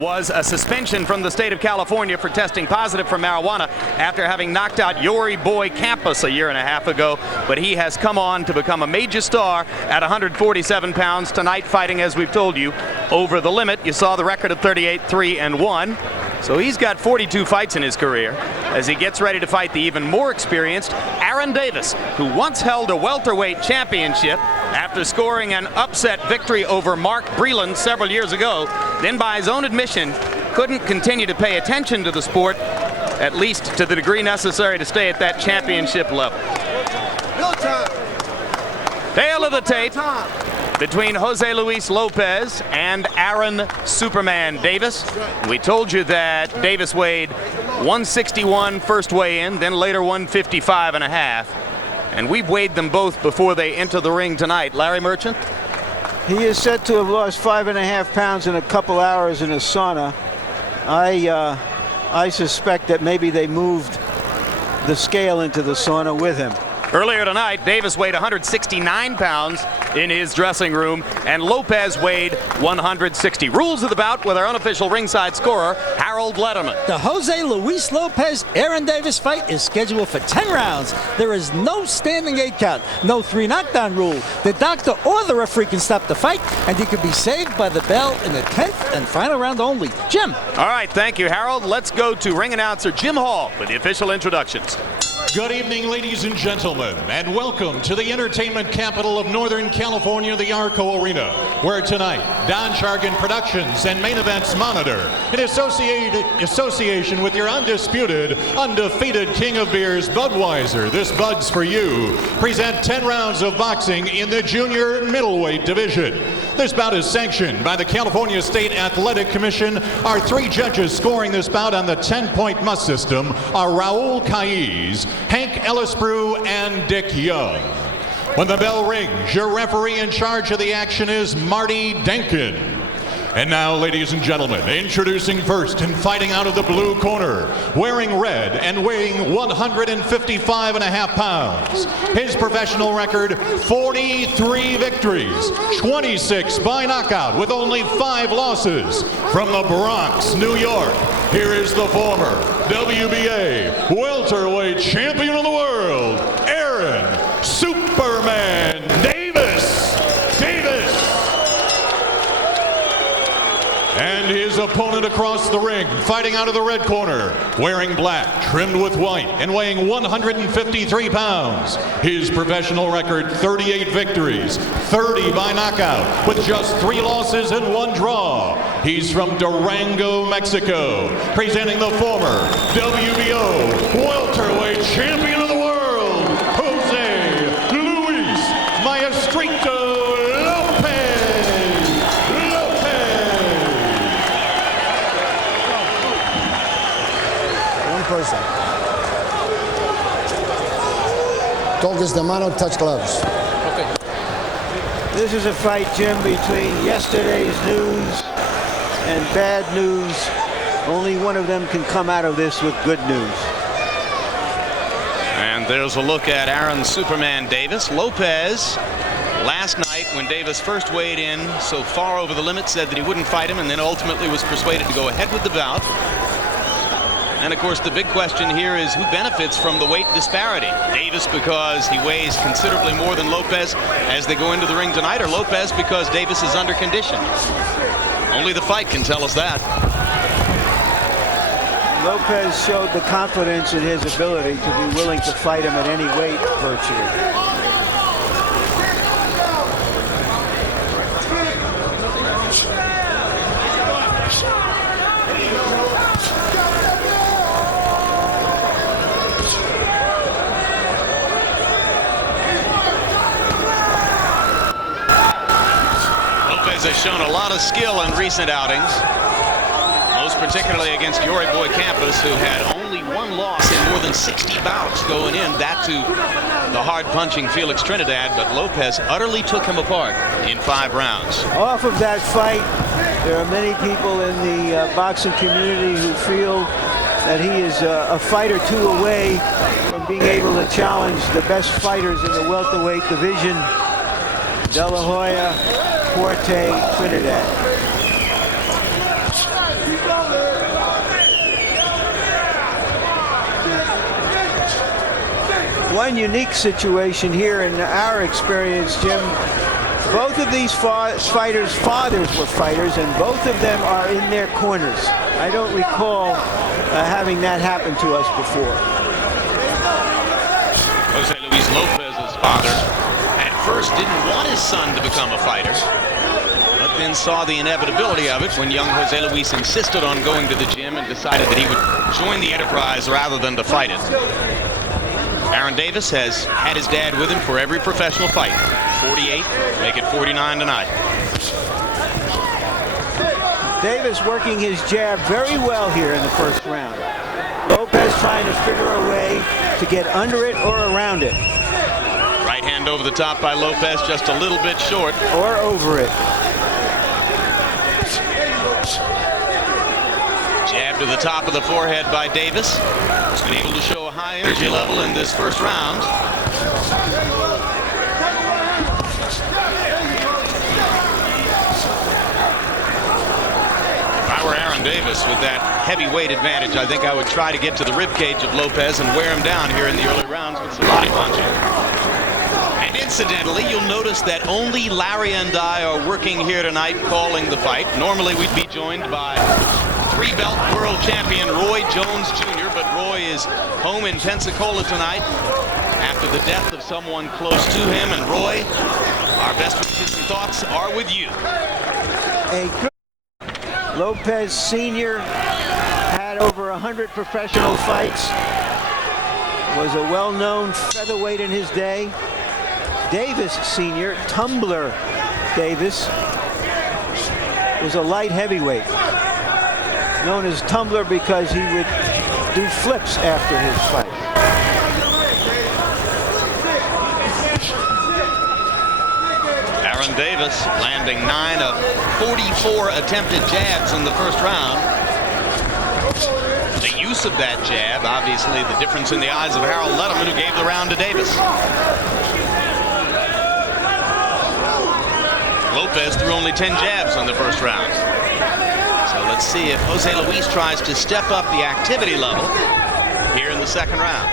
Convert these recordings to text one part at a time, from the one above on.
Was a suspension from the state of California for testing positive for marijuana after having knocked out Yori Boy Campos a year and a half ago. But he has come on to become a major star at 147 pounds tonight, fighting, as we've told you, over the limit. You saw the record of 38-3-1. So he's got 42 fights in his career as he gets ready to fight the even more experienced Aaron Davis, who once held a welterweight championship after scoring an upset victory over Mark Breland several years ago. Then, by his own admission, couldn't continue to pay attention to the sport, at least to the degree necessary to stay at that championship level. Tail of the tape between Jose Luis Lopez and Aaron Superman Davis. We told you that Davis weighed 161 first weigh-in, then later 155 and a half. And we've weighed them both before they enter the ring tonight. Larry Merchant? He is said to have lost 5.5 pounds in a couple hours in a sauna. I suspect that maybe they moved the scale into the sauna with him. Earlier tonight, Davis weighed 169 pounds in his dressing room, and Lopez weighed 160. Rules of the bout with our unofficial ringside scorer, Harold Letterman. The Jose Luis Lopez Aaron Davis fight is scheduled for 10 rounds. There is no standing 8 count, no 3 knockdown rule. The doctor or the referee can stop the fight, and he can be saved by the bell in the 10th and final round only. Jim. All right, thank you, Harold. Let's go to ring announcer Jim Hall with the official introductions. Good evening, ladies and gentlemen, and welcome to the entertainment capital of Northern California, the Arco Arena, where tonight, Don Chargan Productions and Main Events Monitor, in association with your undisputed, undefeated king of beers, Budweiser, this Bud's for you, present 10 rounds of boxing in the junior middleweight division. This bout is sanctioned by the California State Athletic Commission. Our 3 judges scoring this bout on the 10-point must system are Raul Caiz, Hank Ellisbrew, and Dick Young. When the bell rings, your referee in charge of the action is Marty Denkin. And now, ladies and gentlemen, introducing first and fighting out of the blue corner, wearing red and weighing 155.5 pounds. His professional record, 43 victories, 26 by knockout with only 5 losses. From the Bronx, New York, here is the former WBA welterweight champion of the world, Aaron Superman Davis. And his opponent across the ring, fighting out of the red corner, wearing black, trimmed with white, and weighing 153 pounds. His professional record, 38 victories, 30 by knockout, with just 3 losses and 1 draw. He's from Durango, Mexico, presenting the former WBO welterweight champion of the world, Jose Luis Maestrito person. Toques de mano, touch gloves. Okay. This is a fight, Jim, between yesterday's news and bad news. Only one of them can come out of this with good news. And there's a look at Aaron Superman Davis. Lopez, last night when Davis first weighed in so far over the limit, said that he wouldn't fight him, and then ultimately was persuaded to go ahead with the bout. And of course, the big question here is who benefits from the weight disparity? Davis because he weighs considerably more than Lopez as they go into the ring tonight, or Lopez because Davis is under condition? Only the fight can tell us that. Lopez showed the confidence in his ability to be willing to fight him at any weight, virtually. Has shown a lot of skill in recent outings, most particularly against Yori Boy Campos, who had only 1 loss in more than 60 bouts going in, that to the hard-punching Felix Trinidad, but Lopez utterly took him apart in 5 rounds. Off of that fight, there are many people in the boxing community who feel that he is a fight or 2 away from being able to challenge the best fighters in the welterweight division, De La Hoya, Forte, Trinidad. one unique situation here in our experience, Jim. Both of these fighters' fathers were fighters, and both of them are in their corners. I don't recall having that happen to us before. Jose Luis Lopez's father at first didn't want his son to become a fighter, but then saw the inevitability of it when young Jose Luis insisted on going to the gym and decided that he would join the enterprise rather than to fight it. Aaron Davis has had his dad with him for every professional fight. 48, make it 49 tonight. Davis working his jab very well here in the first round. Lopez trying to figure a way to get under it or around it. Right hand over the top by Lopez, just a little bit short. Or over it. Jab to the top of the forehead by Davis. He's been able to show a high energy level in this first round. If I were Aaron Davis with that heavyweight advantage, I think I would try to get to the ribcage of Lopez and wear him down here in the early rounds with some body punching. And incidentally, you'll notice that only Larry and I are working here tonight calling the fight. Normally we'd be joined by three-belt world champion Roy Jones Jr., but Roy is home in Pensacola tonight after the death of someone close to him. And Roy, our best wishes and thoughts are with you. A good Lopez Sr. had over 100 professional fights, was a well-known featherweight in his day. Davis Sr., Tumbler Davis, was a light heavyweight, known as Tumbler because he would do flips after his fight. Aaron Davis landing 9 of 44 attempted jabs in the first round. The use of that jab, obviously the difference in the eyes of Harold Letterman, who gave the round to Davis. Lopez threw only 10 jabs in the first round. So let's see if Jose Luis tries to step up the activity level here in the second round.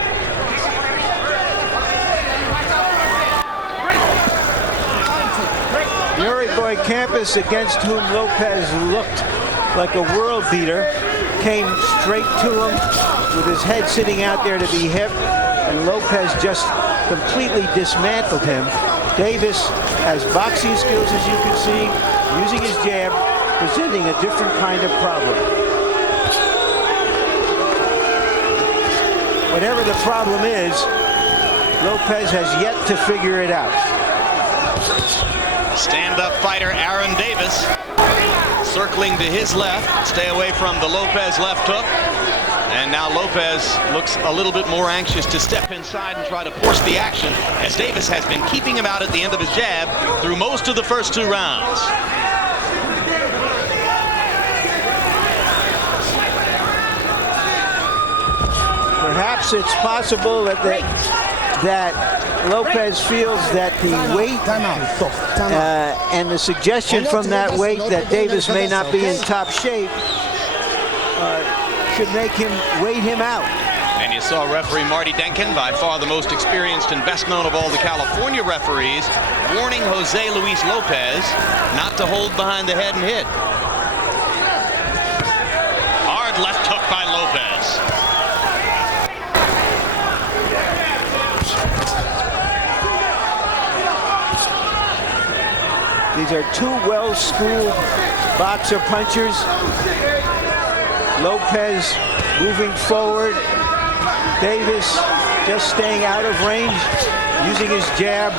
Yuri Boy Campos, against whom Lopez looked like a world beater, came straight to him with his head sitting out there to be hip, and Lopez just completely dismantled him. Davis has boxing skills, as you can see, using his jab, presenting a different kind of problem. Whatever the problem is, Lopez has yet to figure it out. Stand-up fighter Aaron Davis circling to his left. Stay away from the Lopez left hook. And now Lopez looks a little bit more anxious to step inside and try to force the action, as Davis has been keeping him out at the end of his jab through most of the first 2 rounds. Perhaps it's possible that Lopez feels that the weight and the suggestion from that weight that Davis may not be in top shape should make him wait him out. And you saw referee Marty Denkin, by far the most experienced and best known of all the California referees, warning Jose Luis Lopez not to hold behind the head and hit. Hard left hook by Lopez. These are 2 well-schooled boxer punchers. Lopez moving forward. Davis just staying out of range, using his jab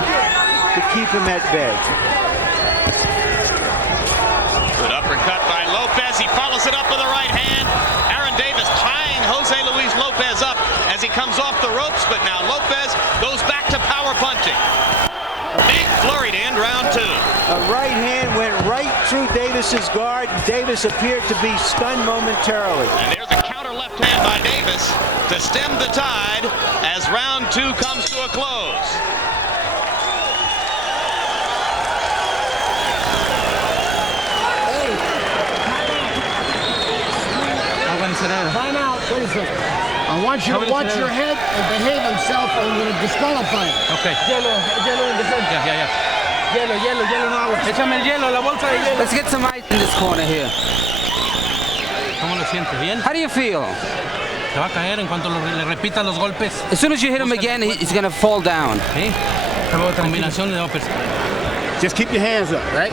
to keep him at bay. Good uppercut by Lopez. He follows it up with a right hand. Aaron Davis tying Jose Luis Lopez up as he comes off the ropes, but now Lopez goes back to power punching. Big flurry to end round 2. A right hand went right through Davis's guard. Davis appeared to be stunned momentarily. And there's a counter left hand by Davis to stem the tide as round 2 comes to a close. Time out, please. I want you to watch your head and behave himself, or I'm going to disqualify him. Okay. Hielo in the center. Yeah. Hielo, no agua. Échame el hielo, la bolsa de hielo. Let's get some ice in this corner here. ¿Cómo lo sientes? ¿Bien? How do you feel? Se va a caer en cuanto le repitan los golpes. As soon as you hit him again, he's going to fall down. ¿Sí? Combinación de Lopez. Just keep your hands up, right?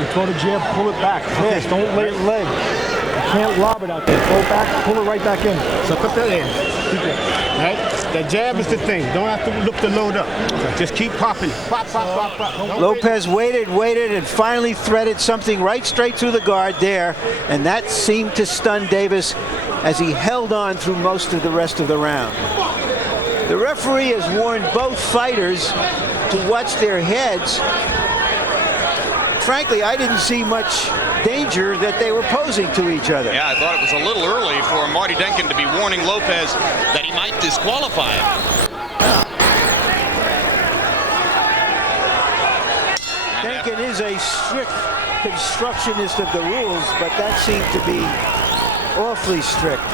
You throw the jab, pull it back. Yes, don't let it lay. You can't lob it out there. Throw it back, pull it right back in. So put that in. Keep it. Right? That jab is the thing. Don't have to look to load up. Just keep popping. Pop. Lopez waited, and finally threaded something right straight through the guard there, and that seemed to stun Davis as he held on through most of the rest of the round. The referee has warned both fighters to watch their heads. Frankly, I didn't see much danger that they were posing to each other. Yeah, I thought it was a little early for Marty Denkin to be warning Lopez that he might disqualify him. Denkin is a strict constructionist of the rules, but that seemed to be awfully strict.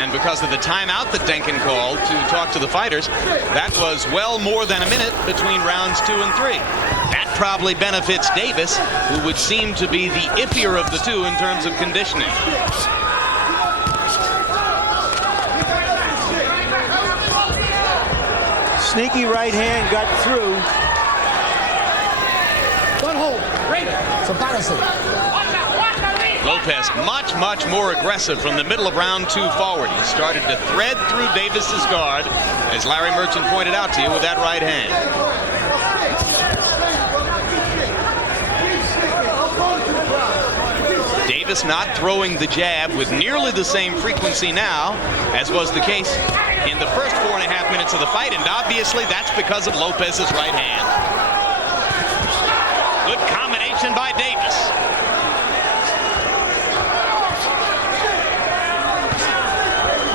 And because of the timeout that Denkin called to talk to the fighters, that was well more than a minute between rounds 2 and 3. That probably benefits Davis, who would seem to be the iffier of the two in terms of conditioning. Sneaky right hand got through. One hold. It's embarrassing. Lopez much more aggressive from the middle of round 2 forward. He started to thread through Davis's guard, as Larry Merchant pointed out to you, with that right hand. Davis not throwing the jab with nearly the same frequency now as was the case in the first 4.5 minutes of the fight, and obviously that's because of Lopez's right hand. Good combination by Davis.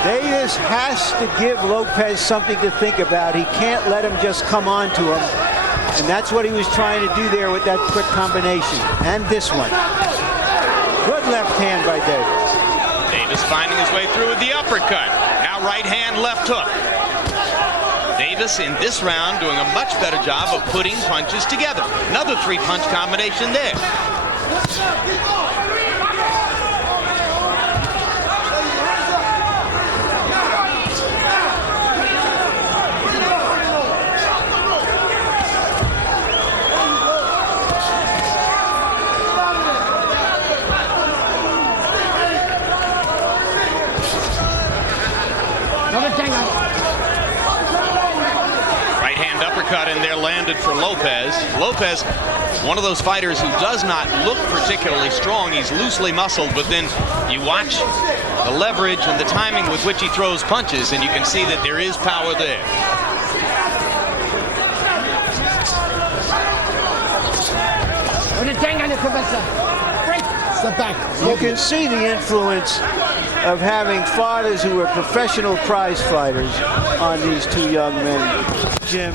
Davis has to give Lopez something to think about. He can't let him just come on to him. And that's what he was trying to do there with that quick combination. And this one. Good left hand by Davis. Davis finding his way through with the uppercut. Now right hand, left hook. Davis in this round doing a much better job of putting punches together. Another 3-punch combination there. Right hand uppercut in there landed for Lopez. Lopez, one of those fighters who does not look particularly strong. He's loosely muscled, but then you watch the leverage and the timing with which he throws punches, and you can see that there is power there. Step back. You can see the influence of having fathers who are professional prize fighters on these two young men. Jim,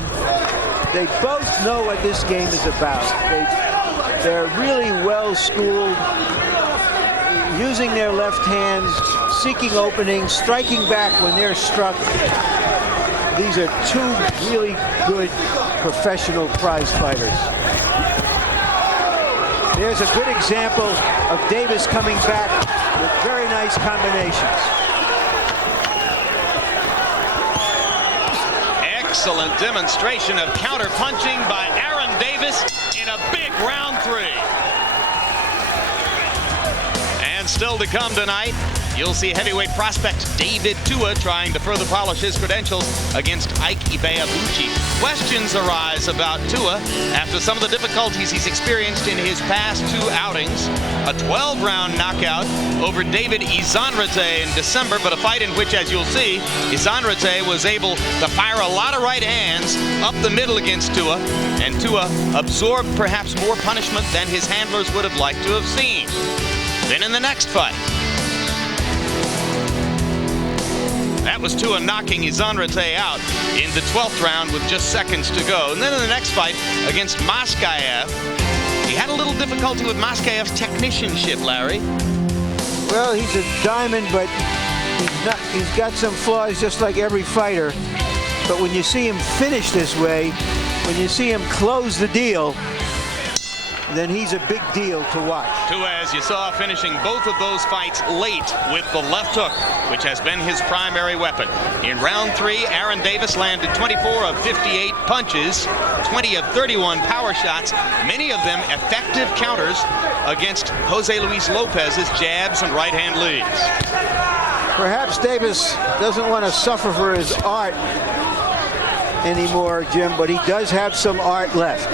they both know what this game is about. They're really well schooled, using their left hands, seeking openings, striking back when they're struck. These are two really good professional prize fighters. There's a good example of Davis coming back with very nice combinations. Excellent demonstration of counter-punching by Aaron Davis in a big round 3. And still to come tonight, you'll see heavyweight prospect David Tua trying to further polish his credentials against Ike Ibeabuchi. Questions arise about Tua after some of the difficulties he's experienced in his past 2 outings. A 12-round knockout over David Izanrate in December, but a fight in which, as you'll see, Izanrate was able to fire a lot of right hands up the middle against Tua, and Tua absorbed perhaps more punishment than his handlers would have liked to have seen. Then in the next fight, that was Tua knocking Izanrate out in the 12th round with just seconds to go. And then in the next fight against Moskaev, he had a little difficulty with Moskaev's technicianship, Larry. Well, he's a diamond, but He's got some flaws just like every fighter, but when you see him finish this way, when you see him close the deal, then he's a big deal to watch. Tuaz, you saw finishing both of those fights late with the left hook, which has been his primary weapon. In round 3, Aaron Davis landed 24 of 58 punches, 20 of 31 power shots, many of them effective counters against Jose Luis Lopez's jabs and right-hand leads. Perhaps Davis doesn't want to suffer for his art anymore, Jim, but he does have some art left.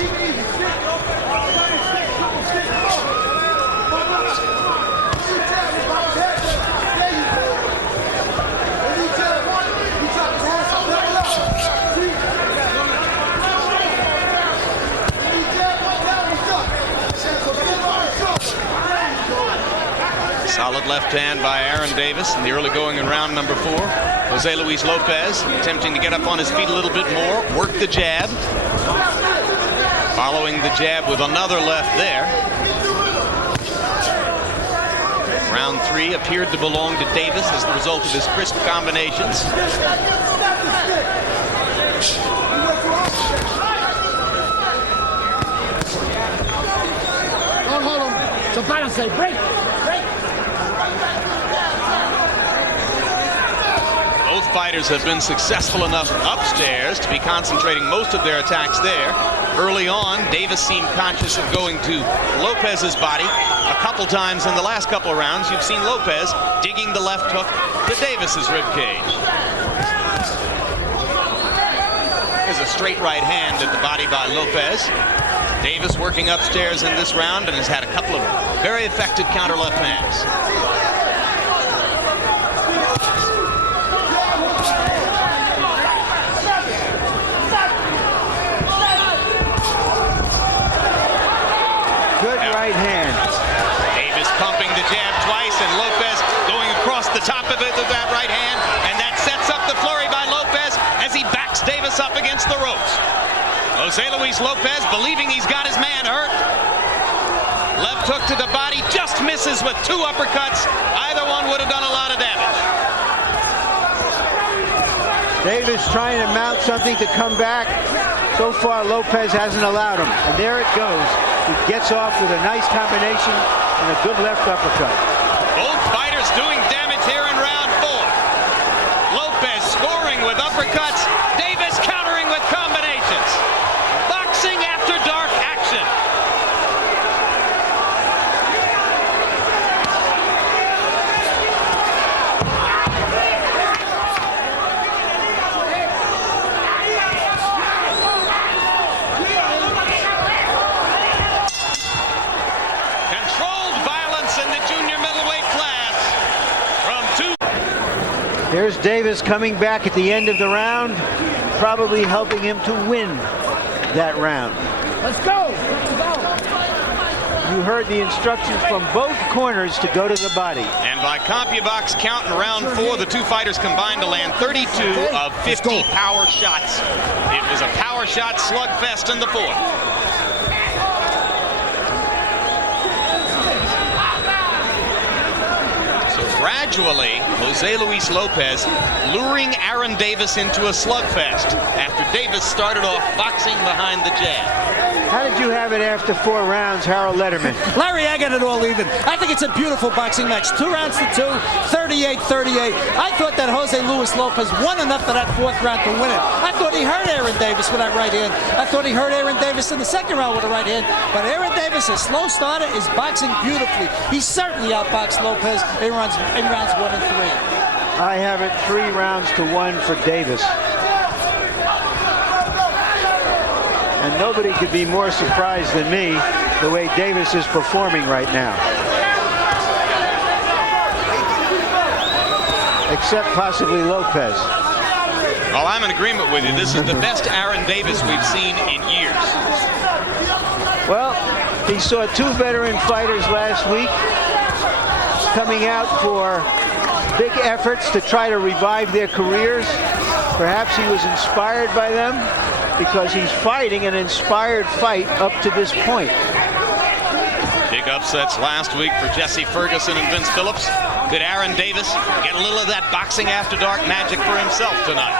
Solid left hand by Aaron Davis in the early going in round number 4. Jose Luis Lopez attempting to get up on his feet a little bit more, work the jab. Following the jab with another left there. Round 3 appeared to belong to Davis as the result of his crisp combinations. Don't hold him. So balance, say break. Both fighters have been successful enough upstairs to be concentrating most of their attacks there. Early on, Davis seemed conscious of going to Lopez's body. A couple times in the last couple of rounds, you've seen Lopez digging the left hook to Davis's ribcage. There's a straight right hand at the body by Lopez. Davis working upstairs in this round and has had a couple of very effective counter left hands. Right hand. Davis pumping the jab twice and Lopez going across the top of it with that right hand, and that sets up the flurry by Lopez as he backs Davis up against the ropes. Jose Luis Lopez believing he's got his man hurt. Left hook to the body, just misses with 2 uppercuts. Either one would have done a lot of damage. Davis trying to mount something to come back. So far, Lopez hasn't allowed him. And there it goes. He gets off with a nice combination and a good left uppercut. Both fighters doing damage here in round 4. Lopez scoring with uppercuts. Davis countering with combinations. Boxing after dark action. Here's Davis coming back at the end of the round, probably helping him to win that round. Let's go. You heard the instructions from both corners to go to the body. And by CompuBox count in round 4, the two fighters combined to land 32 of 50 power shots. It was a power shot slugfest in the 4th. Gradually, Jose Luis Lopez luring Aaron Davis into a slugfest after Davis started off boxing behind the jab. How did you have it after 4 rounds, Harold Letterman? Larry, I got it all even. I think it's a beautiful boxing match. 2 rounds to 2, 38-38. I thought that Jose Luis Lopez won enough of that 4th round to win it. I thought he hurt Aaron Davis with that right hand. I thought he hurt Aaron Davis in the 2nd round with a right hand. But Aaron Davis, a slow starter, is boxing beautifully. He certainly outboxed Lopez in rounds 1 and 3. I have it 3 rounds to 1 for Davis. And nobody could be more surprised than me the way Davis is performing right now. Except possibly Lopez. Well, I'm in agreement with you. This is the best Aaron Davis we've seen in years. Well, he saw 2 veteran fighters last week coming out for big efforts to try to revive their careers. Perhaps he was inspired by them because he's fighting an inspired fight up to this point. Big upsets last week for Jesse Ferguson and Vince Phillips. Could Aaron Davis get a little of that boxing after dark magic for himself tonight?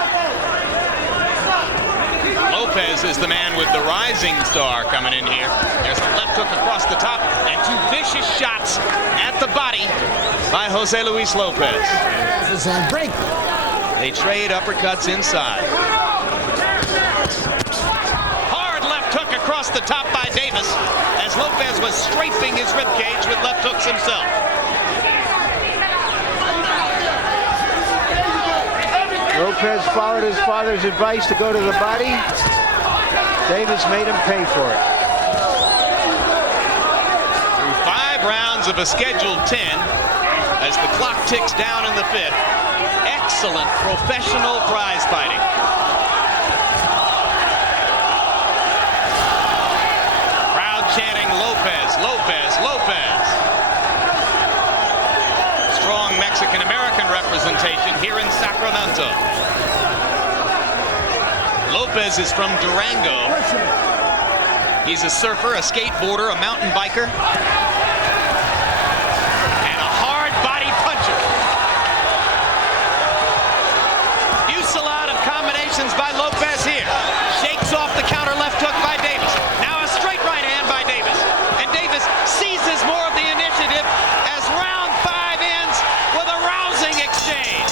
Lopez is the man with the rising star coming in here. There's a left hook across the top and two vicious shots at the body by Jose Luis Lopez. Break. They trade uppercuts inside. Hard left hook across the top by Davis as Lopez was strafing his ribcage with left hooks himself. Lopez followed his father's advice to go to the body. Davis made him pay for it. Through 5 rounds of a scheduled 10, as the clock ticks down in the 5th, excellent professional prize fighting. Crowd chanting Lopez, Lopez, Lopez. Strong Mexican-American representation here in Sacramento. Lopez is from Durango. He's a surfer, a skateboarder, a mountain biker, and a hard body puncher. Fusillade of combinations by Lopez here. Shakes off the counter left hook by Davis. Now a straight right hand by Davis. And Davis seizes more of the initiative as round 5 ends with a rousing exchange.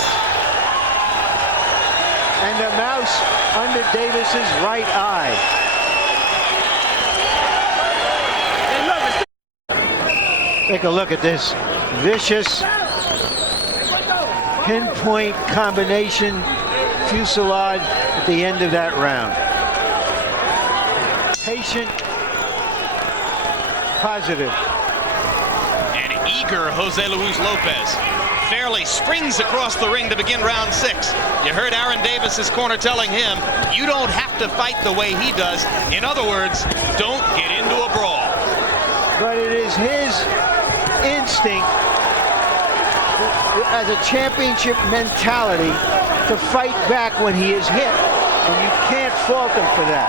And the mouse under Davis's right eye. Take a look at this vicious pinpoint combination fusillade at the end of that round. Patient, positive. And eager Jose Luis Lopez fairly springs across the ring to begin round 6. You heard Aaron Davis's corner telling him, you don't have to fight the way he does. In other words, don't get into a brawl. But it is his instinct as a championship mentality to fight back when he is hit. And you can't fault him for that.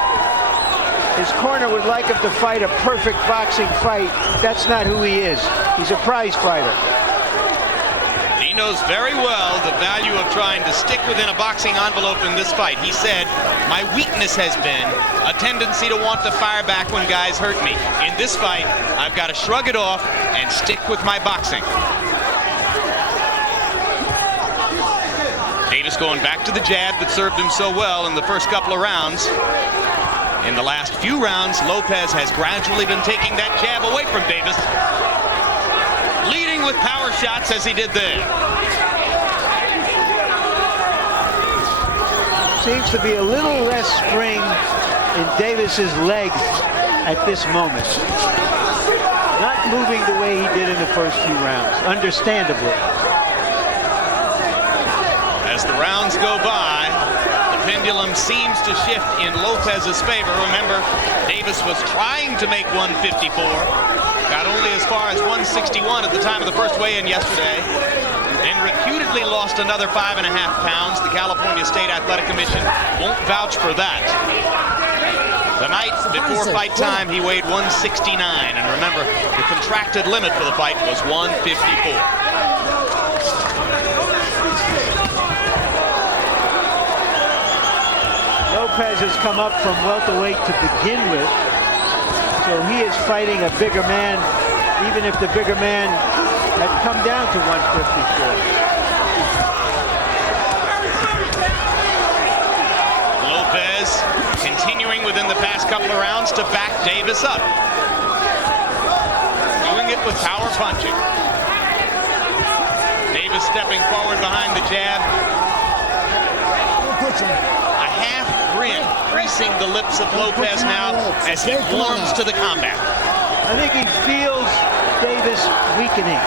His corner would like him to fight a perfect boxing fight. That's not who he is. He's a prize fighter. He knows very well the value of trying to stick within a boxing envelope in this fight. He said, my weakness has been a tendency to want to fire back when guys hurt me. In this fight, I've got to shrug it off and stick with my boxing. Davis going back to the jab that served him so well in the first couple of rounds. In the last few rounds, Lopez has gradually been taking that jab away from Davis, leading with power shots as he did there. Seems to be a little less spring in Davis's legs at this moment. Not moving the way he did in the first few rounds, understandably. As the rounds go by, the pendulum seems to shift in Lopez's favor. Remember, Davis was trying to make 154. Got only as far as 161 at the time of the first weigh-in yesterday. Then reputedly lost another 5.5 pounds. The California State Athletic Commission won't vouch for that. Tonight, before fight time, he weighed 169. And remember, the contracted limit for the fight was 154. Lopez has come up from welterweight to begin with. So he is fighting a bigger man, even if the bigger man had come down to 154. Lopez continuing within the past couple of rounds to back Davis up. Doing it with power punching. Davis stepping forward behind the jab. A half grin creasing the lips of Lopez now as he warms to the combat. I think he feels Davis weakening.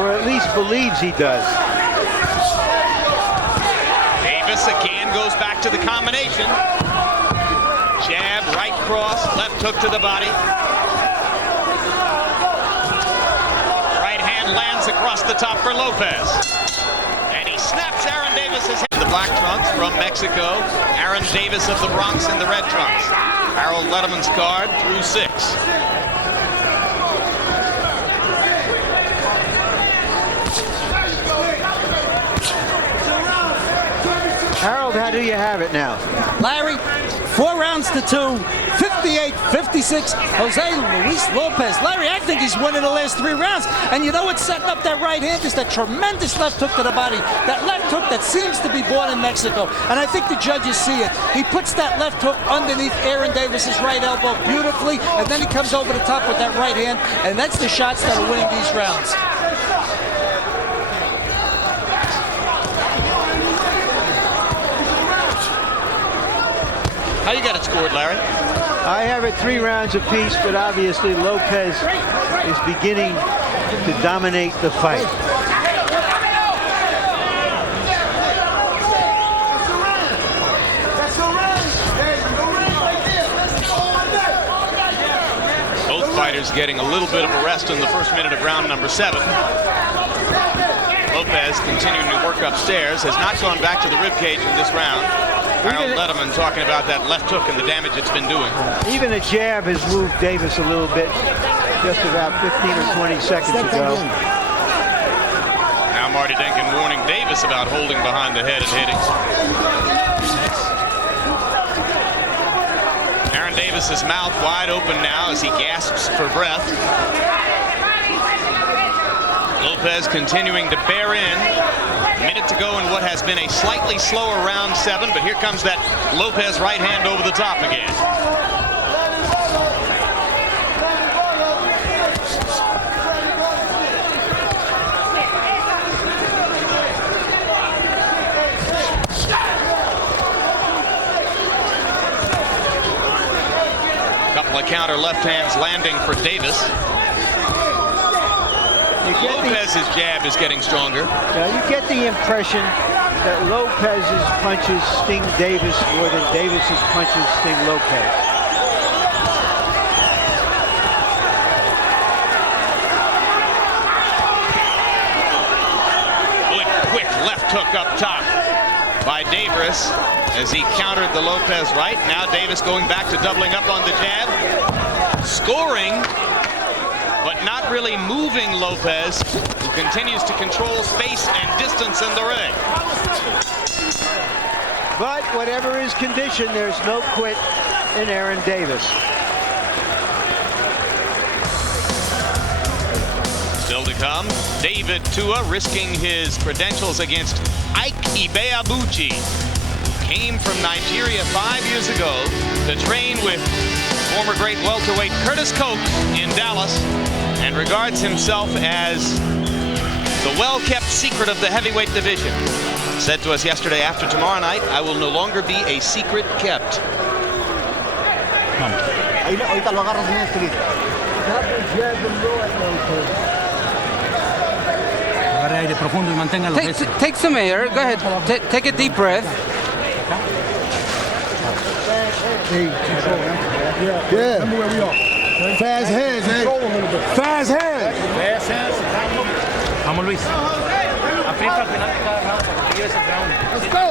Or at least believes he does. Davis again goes back to the combination. Jab, right cross, left hook to the body. Right hand lands across the top for Lopez. And he snaps Aaron Davis's head. The black trunks from Mexico. Aaron Davis of the Bronx in the red trunks. Harold Letterman's card through 6. Harold, how do you have it now? Larry, 4 rounds to 2, 58-56. Jose Luis Lopez. Larry, I think he's winning the last 3 rounds. And you know what's setting up that right hand is that tremendous left hook to the body. That left hook that seems to be born in Mexico. And I think the judges see it. He puts that left hook underneath Aaron Davis's right elbow beautifully, and then he comes over the top with that right hand, and that's the shots that are winning these rounds. How you got it scored, Larry? I have it 3 rounds apiece, but obviously Lopez is beginning to dominate the fight. Both fighters getting a little bit of a rest in the first minute of round number 7. Lopez continuing to work upstairs, has not gone back to the ribcage in this round. Harold Letterman talking about that left hook and the damage it's been doing. Even a jab has moved Davis a little bit just about 15 or 20 seconds ago. Now Marty Denkin warning Davis about holding behind the head and hitting. Aaron Davis's mouth wide open now as he gasps for breath. Lopez continuing to bear in. Minute to go in what has been a slightly slower round 7, but here comes that Lopez right hand over the top again. Couple of counter left hands landing for Davis. Lopez's jab is getting stronger. You get the impression that Lopez's punches sting Davis more than Davis's punches sting Lopez. Good quick left hook up top by Davis as he countered the Lopez right. Now Davis going back to doubling up on the jab. Scoring, but not really moving Lopez, who continues to control space and distance in the ring. But whatever his condition, there's no quit in Aaron Davis. Still to come, David Tua risking his credentials against Ike Ibeabuchi, who came from Nigeria 5 years ago to train with former great welterweight Curtis Koch in Dallas, and regards himself as the well-kept secret of the heavyweight division. Said to us yesterday, after tomorrow night, I will no longer be a secret kept. Take some air. Go ahead. Take a deep breath. Yeah. Remember where we are. Fast hands, eh? Fast hands. Fast hands. Vamos, Luis. Aprieta al final de cada round para que lleves el round. Let's go.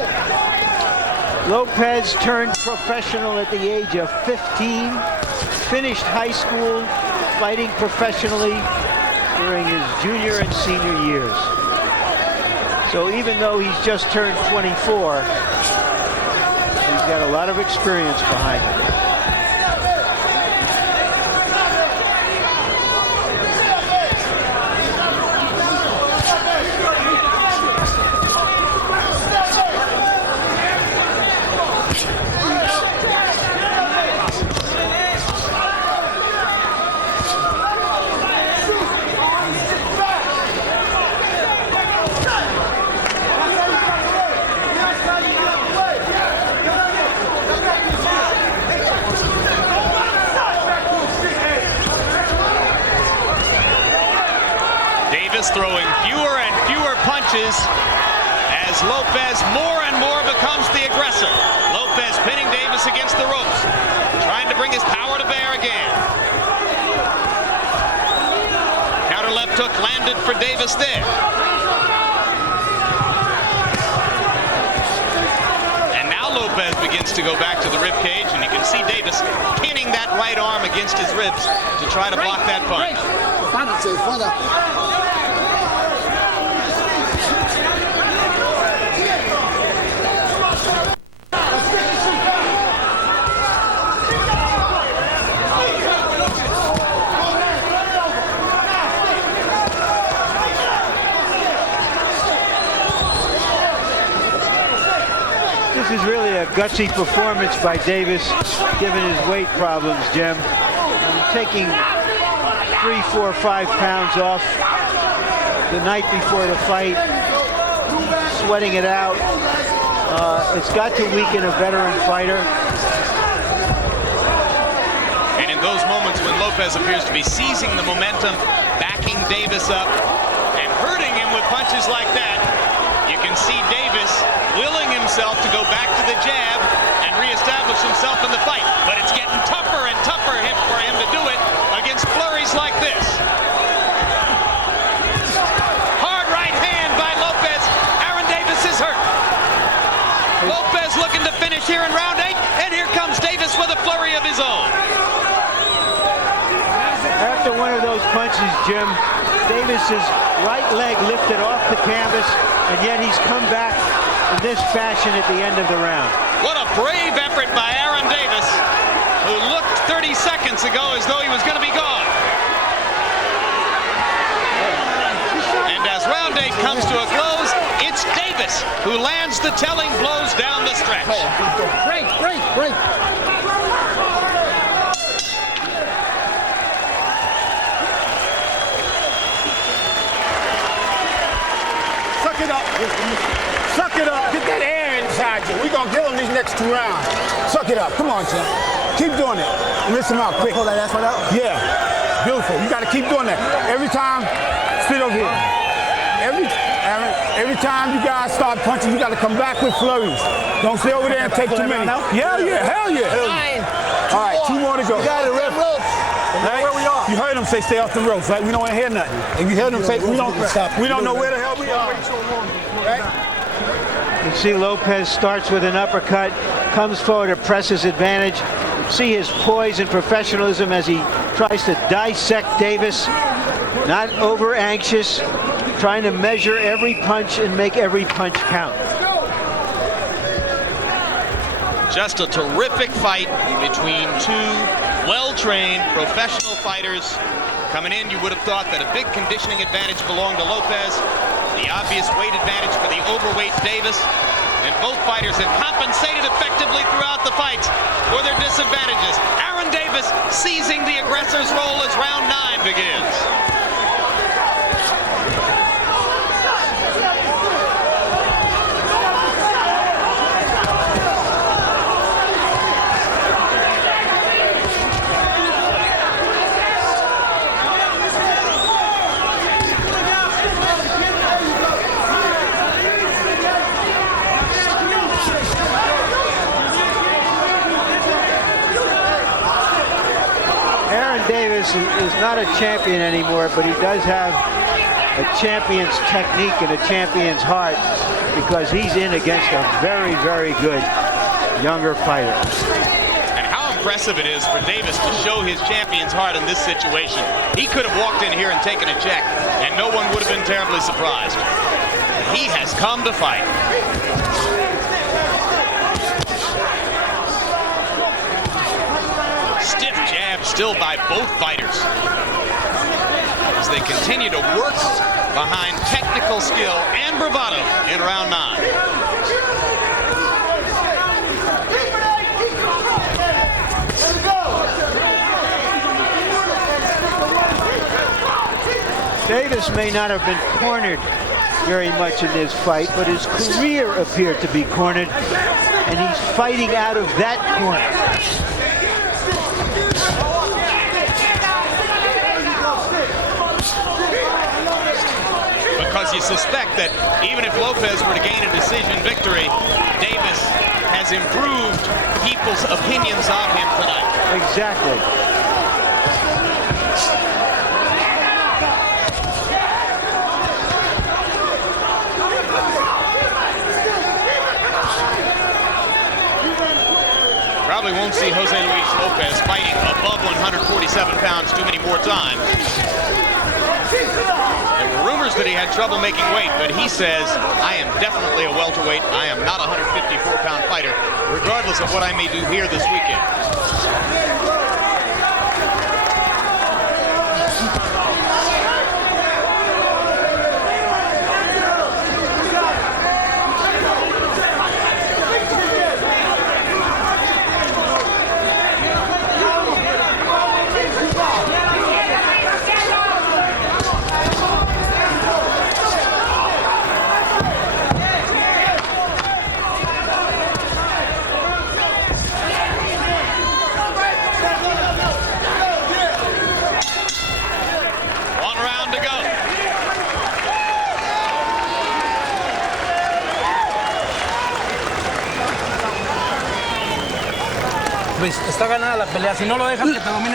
Lopez turned professional at the age of 15, finished high school fighting professionally during his junior and senior years. So even though he's just turned 24, he's got a lot of experience behind him. Throwing fewer and fewer punches as Lopez more and more becomes the aggressor. Lopez pinning Davis against the ropes, trying to bring his power to bear again. Counter left hook landed for Davis there. wants to go back to the rib cage, and you can see Davis pinning that right arm against his ribs to try to block that punch. This is really a gutsy performance by Davis, given his weight problems, Jim. Taking 3, 4, 5 pounds off the night before the fight, sweating it out. It's got to weaken a veteran fighter. And in those moments when Lopez appears to be seizing the momentum, backing Davis up, and hurting him with punches like that, you can see Davis willing himself to go back to the jab and reestablish himself in the fight. But it's getting tougher and tougher for him to do it against flurries like this. Hard right hand by Lopez. Aaron Davis is hurt. Lopez looking to finish here in round 8, and here comes Davis with a flurry of his own. After one of those punches, Jim, Davis's right leg lifted off the canvas, and yet he's come back in this fashion at the end of the round. What a brave effort by Aaron Davis, who looked 30 seconds ago as though he was going to be gone. And as round 8 comes to a close, it's Davis who lands the telling blows down the stretch. Break. Suck it up. Get that air inside you. We're going to give him these next 2 rounds. Suck it up. Come on, Jim. Keep doing it. Rinse him out quick. Pull that ass right out? Yeah. Beautiful. You got to keep doing that. Every time, sit over here. Every time you guys start punching, you got to come back with flurries. Don't stay over there and take too many. Hell yeah. All right, 2 more to go. You got it, Rip. Right? Where we are. You heard him say stay off the ropes, right? We don't want to hear nothing. And you heard him say we don't know where the hell we are. Right? You see Lopez starts with an uppercut, comes forward and presses advantage. See his poise and professionalism as he tries to dissect Davis. Not over anxious, trying to measure every punch and make every punch count. Just a terrific fight between 2 well-trained professional fighters. Coming in, you would have thought that a big conditioning advantage belonged to Lopez, the obvious weight advantage for the overweight Davis, and both fighters have compensated effectively throughout the fights for their disadvantages. Aaron Davis seizing the aggressor's role as round 9 begins. Davis is not a champion anymore, but he does have a champion's technique and a champion's heart, because he's in against a very, very good younger fighter. And how impressive it is for Davis to show his champion's heart in this situation. He could have walked in here and taken a check, and no one would have been terribly surprised. He has come to fight. Stiff jab still by both fighters as they continue to work behind technical skill and bravado in round 9. Davis may not have been cornered very much in this fight, but his career appeared to be cornered, and he's fighting out of that corner. Because you suspect that even if Lopez were to gain a decision victory, Davis has improved people's opinions of him tonight. Exactly. see Jose Luis Lopez fighting above 147 pounds too many more times. There were rumors that he had trouble making weight, but he says, I am definitely a welterweight. I am not a 154-pound fighter, regardless of what I may do here this weekend.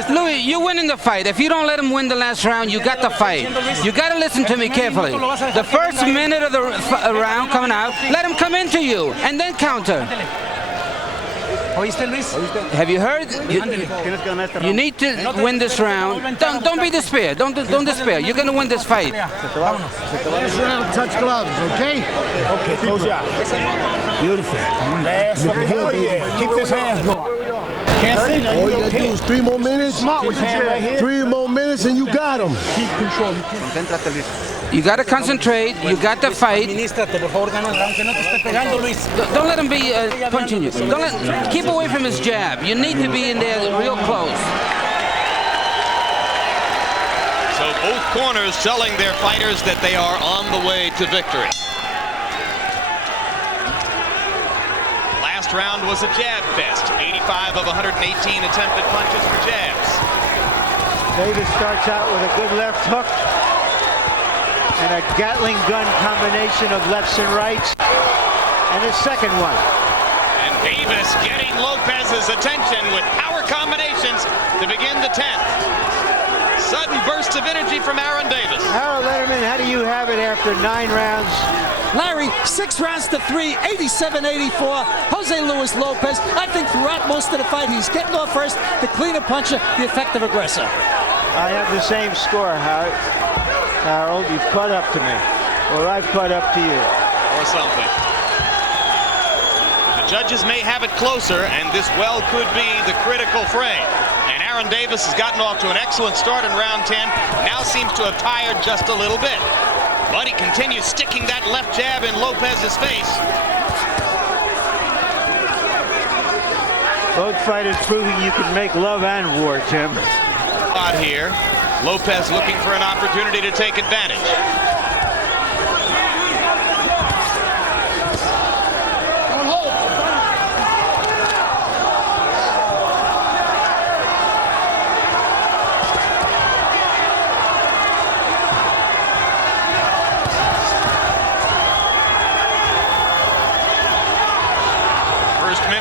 Louis, you win in the fight. If you don't let him win the last round, you got the fight. You got to listen to me carefully. The first minute of the round coming out, let him come into you and then counter. Have you heard? You need to win this round. Don't be despair. Don't despair. You're going to win this fight. Last round, touch gloves, okay? Okay, close your eyes. Beautiful. Last one. Hell yeah. Keep this hand going. All you gotta do is 3 more minutes. 3 more minutes and you got him. Keep control. You got to concentrate. You got to fight. Don't let him be punching you. Keep away from his jab. You need to be in there real close. So both corners telling their fighters that they are on the way to victory. Last round was a jab fest. 85 of 118 attempted punches for jabs. Davis starts out with a good left hook and a Gatling gun combination of lefts and rights. And his second one. And Davis getting Lopez's attention with power combinations to begin the 10th. Sudden bursts of energy from Aaron Davis. Harold Letterman, how do you have it after 9 rounds? Larry, 6 rounds to 3, 87-84. Jose Luis Lopez, I think throughout most of the fight, he's getting off first, the cleaner puncher, the effective aggressor. I have the same score, Harold. You've caught up to me, or I've caught up to you. Or something. The judges may have it closer, and this well could be the critical frame. And Aaron Davis has gotten off to an excellent start in round 10, now seems to have tired just a little bit. But he continues sticking that left jab in Lopez's face. Both fighters proving you can make love and war, Tim. Out here, Lopez looking for an opportunity to take advantage.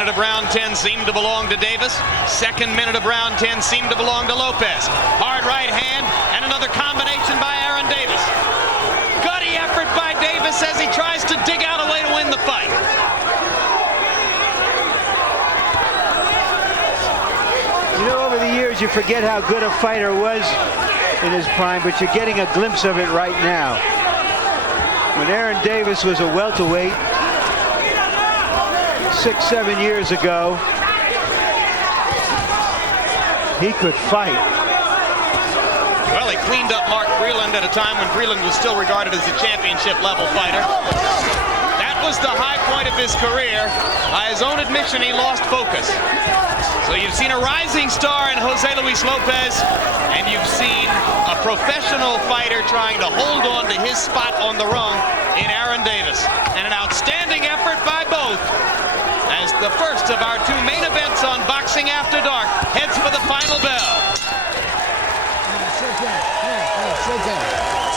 Of round 10 seemed to belong to Davis. Second minute of round 10 seemed to belong to Lopez. Hard right hand and another combination by Aaron Davis. Gutty effort by Davis as he tries to dig out a way to win the fight. You know, over the years you forget how good a fighter was in his prime, but you're getting a glimpse of it right now. When Aaron Davis was a welterweight 6-7 years ago, he could fight. Well, he cleaned up Mark Breland at a time when Breland was still regarded as a championship level fighter. That was the high point of his career. By his own admission, he lost focus. So you've seen a rising star in Jose Luis Lopez, and you've seen a professional fighter trying to hold on to his spot on the rung in Aaron Davis. And an outstanding effort by both, as the first of our 2 main events on Boxing After Dark heads for the final bell.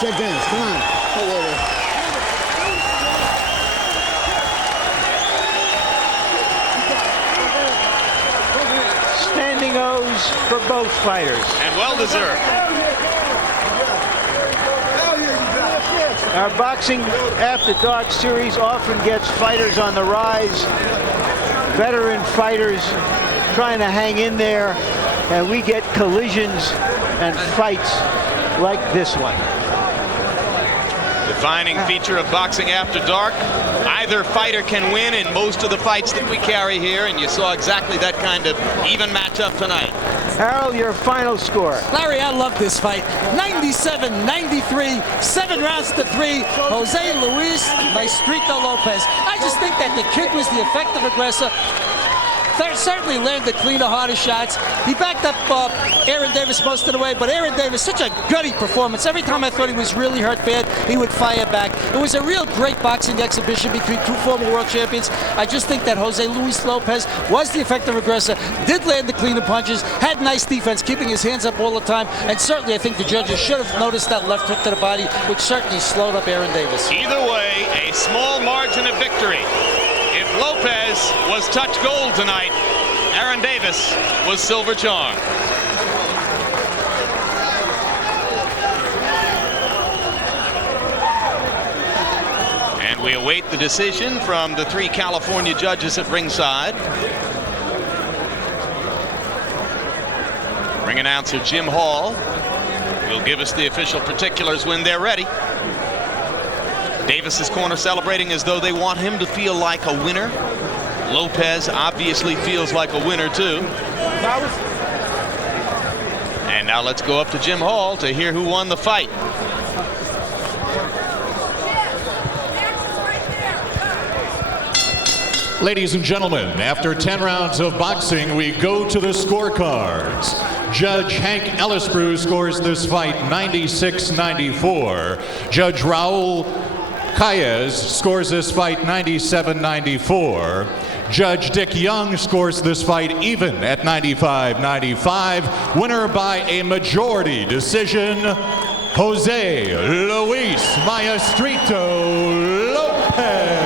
Shake hands, come on. Standing O's for both fighters. And well deserved. Our Boxing After Dark series often gets fighters on the rise, veteran fighters trying to hang in there, and we get collisions and fights like this one. Defining feature of boxing after dark. Either fighter can win in most of the fights that we carry here, and you saw exactly that kind of even matchup tonight. Harold, your final score. Larry, I love this fight. 97-93, 7 rounds to 3. Jose Luis Maestrito Lopez. I just think that the kid was the effective aggressor. Certainly landed cleaner, harder shots. He backed up Aaron Davis most of the way, but Aaron Davis, such a gutty performance. Every time I thought he was really hurt bad, he would fire back. It was a real great boxing exhibition between two former world champions. I just think that Jose Luis Lopez was the effective aggressor, did land the cleaner punches, had nice defense, keeping his hands up all the time, and certainly I think the judges should have noticed that left hook to the body, which certainly slowed up Aaron Davis. Either way, a small margin of victory. If Lopez was touch gold tonight, Aaron Davis was silver charm. And we await the decision from the 3 California judges at ringside. Ring announcer Jim Hall will give us the official particulars when they're ready. Davis's corner celebrating as though they want him to feel like a winner. Lopez obviously feels like a winner too. And now let's go up to Jim Hall to hear who won the fight. Ladies and gentlemen, after 10 rounds of boxing, we go to the scorecards. Judge Hank Ellisbrew scores this fight 96-94. Judge Raul Calles scores this fight 97-94. Judge Dick Young scores this fight even at 95-95. Winner by a majority decision, Jose Luis Maestrito Lopez.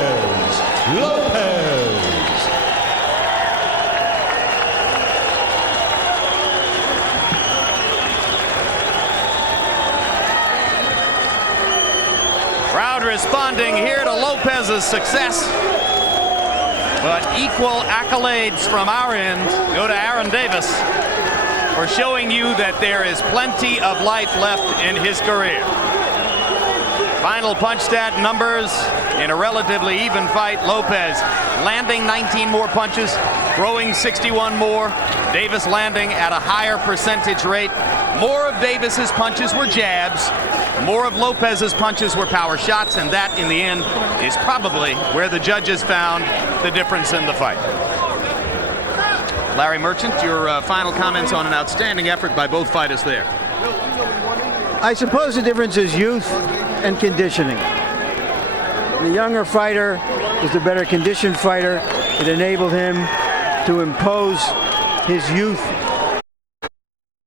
Crowd responding here to Lopez's success. But equal accolades from our end go to Aaron Davis for showing you that there is plenty of life left in his career. Final punch stat numbers in a relatively even fight. Lopez landing 19 more punches, throwing 61 more. Davis landing at a higher percentage rate. More of Davis's punches were jabs. More of Lopez's punches were power shots, and that, in the end, is probably where the judges found the difference in the fight. Larry Merchant, your final comments on an outstanding effort by both fighters there. I suppose the difference is youth and conditioning. The younger fighter is the better conditioned fighter. It enabled him to impose his youth